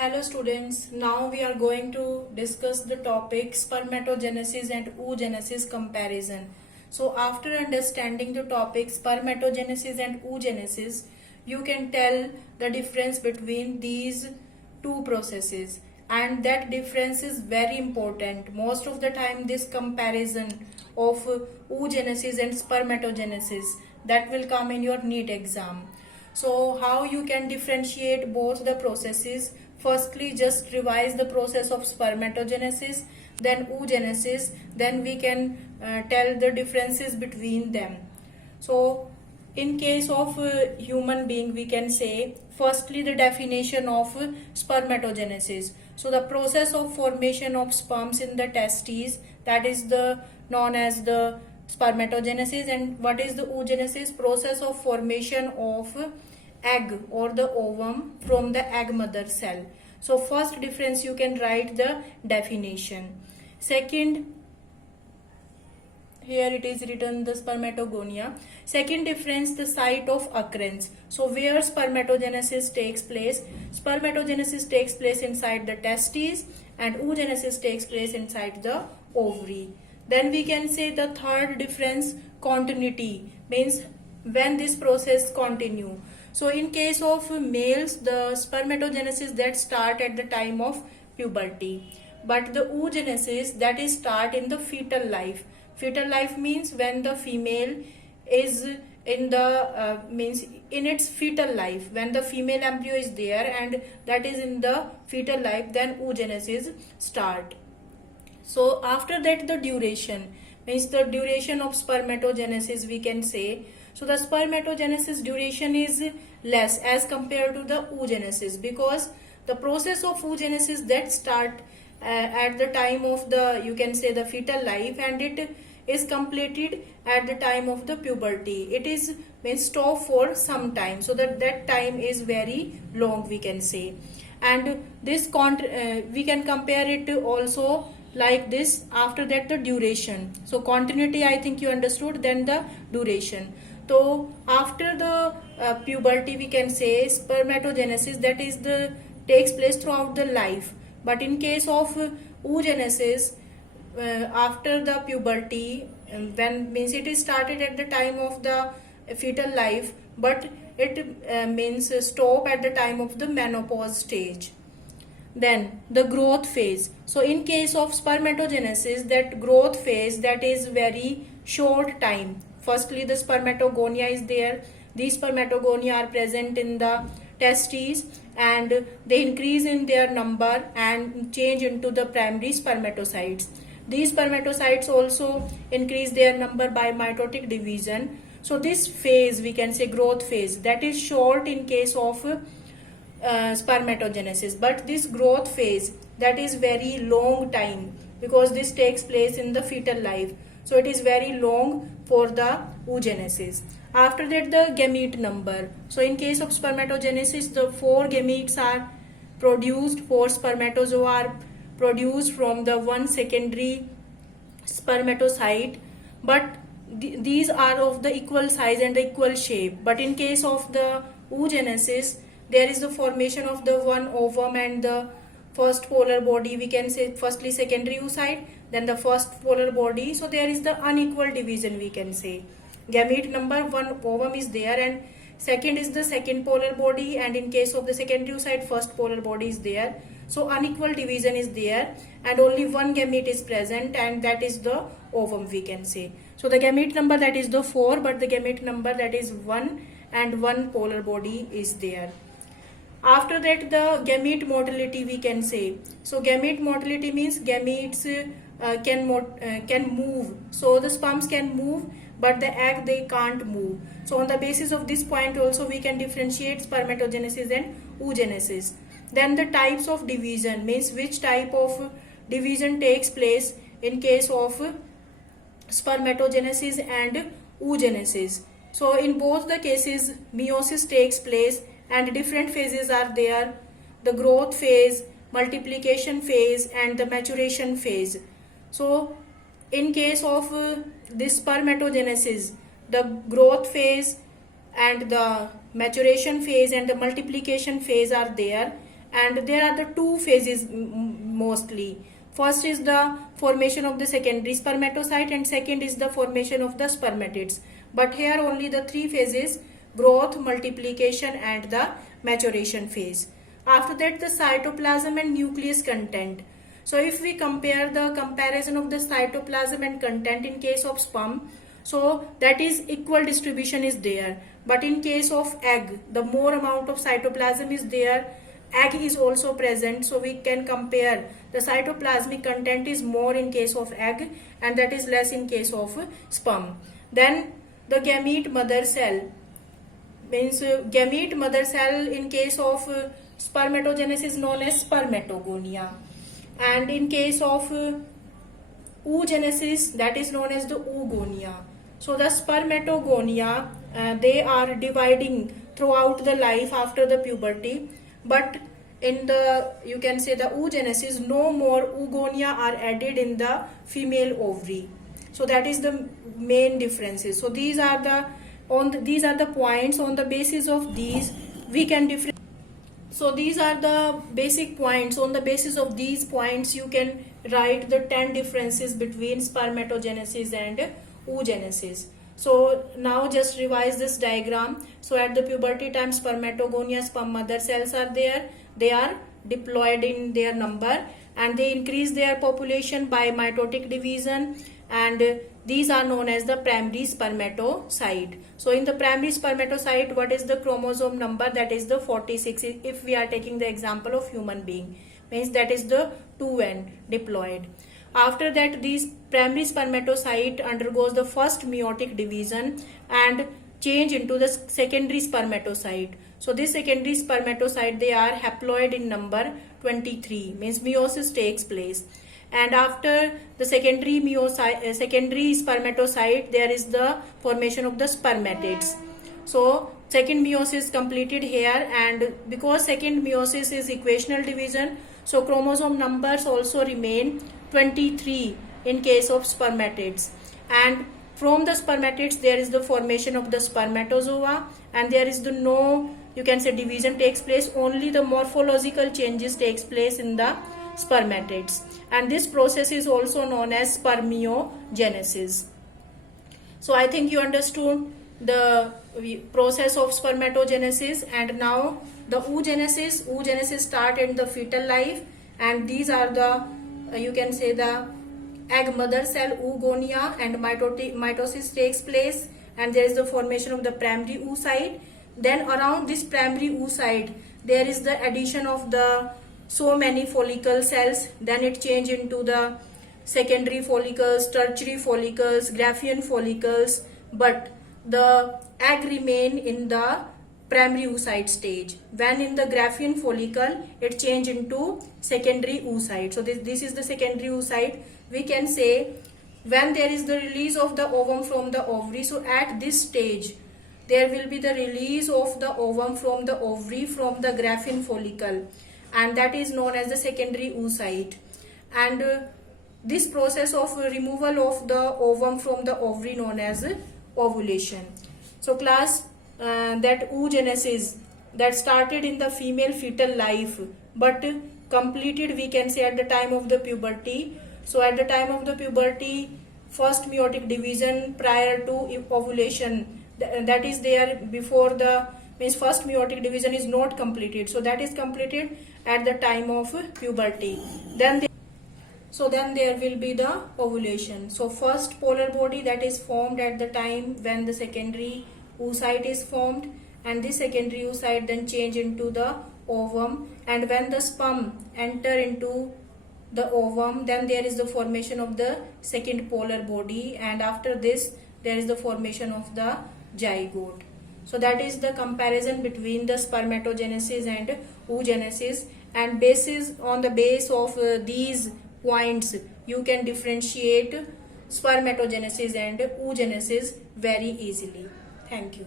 Hello students, now we are going to discuss the topic spermatogenesis and oogenesis comparison. So after understanding the topic spermatogenesis and oogenesis, you can tell the difference between these two processes, and that difference is very important. Most of the time this comparison of oogenesis and spermatogenesis that will come in your NEET exam. So how you can differentiate both the processes? Firstly, just revise the process of spermatogenesis, then oogenesis, then we can tell the differences between them. So in case of human being, we can say firstly the definition of spermatogenesis. So the process of formation of sperms in the testes, that is the known as the spermatogenesis. And what is the oogenesis? Process of formation of egg or the ovum from the egg mother cell. So first difference, you can write the definition. Second, here it is written the spermatogonia. Second difference, the site of occurrence. So where spermatogenesis takes place? Spermatogenesis takes place inside the testes and oogenesis takes place inside the ovary. Then we can say the third difference, continuity, means when this process continue. So in case of males, the spermatogenesis that start at the time of puberty, but the oogenesis that is start in the fetal life. Fetal life means when the female is in the means in its fetal life, when the female embryo is there and that is in the fetal life, then oogenesis start. So after that, the duration, means the duration of spermatogenesis, we can say. So the spermatogenesis duration is less as compared to the oogenesis, because the process of oogenesis that start at the time of the, you can say, the fetal life, and it is completed at the time of the puberty. It is means stop for some time, so that time is very long, we can say. And this we can compare it also like this. After that, the duration. So continuity, I think you understood. Then the duration. So after the puberty, we can say spermatogenesis that is the takes place throughout the life. But in case of oogenesis, after the puberty, when means it is started at the time of the fetal life, but it means stop at the time of the menopause stage. Then the growth phase. So in case of spermatogenesis, that growth phase that is very short time. Firstly, the spermatogonia is there. These spermatogonia are present in the testes and they increase in their number and change into the primary spermatocytes. These spermatocytes also increase their number by mitotic division. So this phase, we can say growth phase, that is short in case of spermatogenesis, but this growth phase that is very long time, because this takes place in the fetal life, so it is very long for the oogenesis. After that, the gamete number. So in case of spermatogenesis, the 4 gametes are produced. 4 spermatozoa are produced from the one secondary spermatocyte, but these are of the equal size and equal shape. But in case of the oogenesis, there is the formation of the one ovum and the first polar body, we can say firstly secondary oocyte, then the first polar body. So there is the unequal division, we can say. Gamete number, 1 ovum is there and second is the second polar body, and in case of the secondary oocyte, first polar body is there. So unequal division is there and only one gamete is present, and that is the ovum, we can say. So the gamete number that is the 4, but the gamete number that is 1 and one polar body is there. After that, the gamete motility, we can say. So gamete motility means gametes can move. So the sperms can move, but the egg they can't move. So on the basis of this point also, we can differentiate spermatogenesis and oogenesis. Then the types of division, means which type of division takes place in case of spermatogenesis and oogenesis. So in both the cases, meiosis takes place and different phases are there: the growth phase, multiplication phase, and the maturation phase. So in case of this spermatogenesis, the growth phase and the maturation phase and the multiplication phase are there, and there are the two phases mostly. First is the formation of the secondary spermatocyte and second is the formation of the spermatids. But here only the three phases: growth, multiplication and the maturation phase. After that, the cytoplasm and nucleus content. So if we compare the comparison of the cytoplasm and content in case of sperm, so that is equal distribution is there. But in case of egg, the more amount of cytoplasm is there, egg is also present, so we can compare the cytoplasmic content is more in case of egg and that is less in case of sperm. Then the gamete mother cell, means gamete mother cell in case of spermatogenesis is known as spermatogonia, and in case of oogenesis, that is known as the oogonia. So the spermatogonia, they are dividing throughout the life after the puberty, but in the, you can say, the oogenesis, no more oogonia are added in the female ovary. So that is the main differences. So these are the these are the points. On the basis of these we can differentiate. So these are the basic points. On the basis of these points you can write the 10 differences between spermatogenesis and oogenesis. So now just revise this diagram. So at the puberty time, spermatogonia, sperm mother cells are there. They are diploid in their number and they increase their population by mitotic division, and these are known as the primary spermatocyte. So in the primary spermatocyte, what is the chromosome number? That is the 46. If we are taking the example of human being, means that is the 2n diploid. After that, these primary spermatocyte undergoes the first meiotic division and change into the secondary spermatocyte. So this secondary spermatocyte, they are haploid in number 23, means meiosis takes place. And after the secondary spermatocyte, there is the formation of the spermatids. So second meiosis completed here, and because second meiosis is equational division, so chromosome numbers also remain 23 in case of spermatids. And from the spermatids there is the formation of the spermatozoa, and there is the no, you can say, division takes place, only the morphological changes takes place in the spermatids, and this process is also known as spermiogenesis. So I think you understood the process of spermatogenesis. And now the oogenesis. Oogenesis start in the fetal life, and these are the you can say the egg mother cell oogonia, and mitosis takes place and there is the formation of the primary oocyte. Then around this primary oocyte there is the addition of the so many follicle cells, then it change into the secondary follicles, tertiary follicles, Graafian follicles, but the egg remain in the primary oocyte stage. When in the Graafian follicle, it change into secondary oocyte. So this is the secondary oocyte. We can say when there is the release of the ovum from the ovary, so at this stage there will be the release of the ovum from the ovary from the Graafian follicle, and that is known as the secondary oocyte. And this process of removal of the ovum from the ovary known as ovulation. So class, that oogenesis that started in the female fetal life but completed, we can say, at the time of the puberty. So at the time of the puberty, first meiotic division prior to ovulation, that is there before the, means first meiotic division is not completed, so that is completed at the time of puberty. Then there will be the ovulation. So first polar body that is formed at the time when the secondary oocyte is formed, and this secondary oocyte then change into the ovum, and when the sperm enter into the ovum, then there is the formation of the second polar body, and after this there is the formation of the zygote. So that is the comparison between the spermatogenesis and oogenesis, and on the base of these points you can differentiate spermatogenesis and oogenesis very easily. Thank you.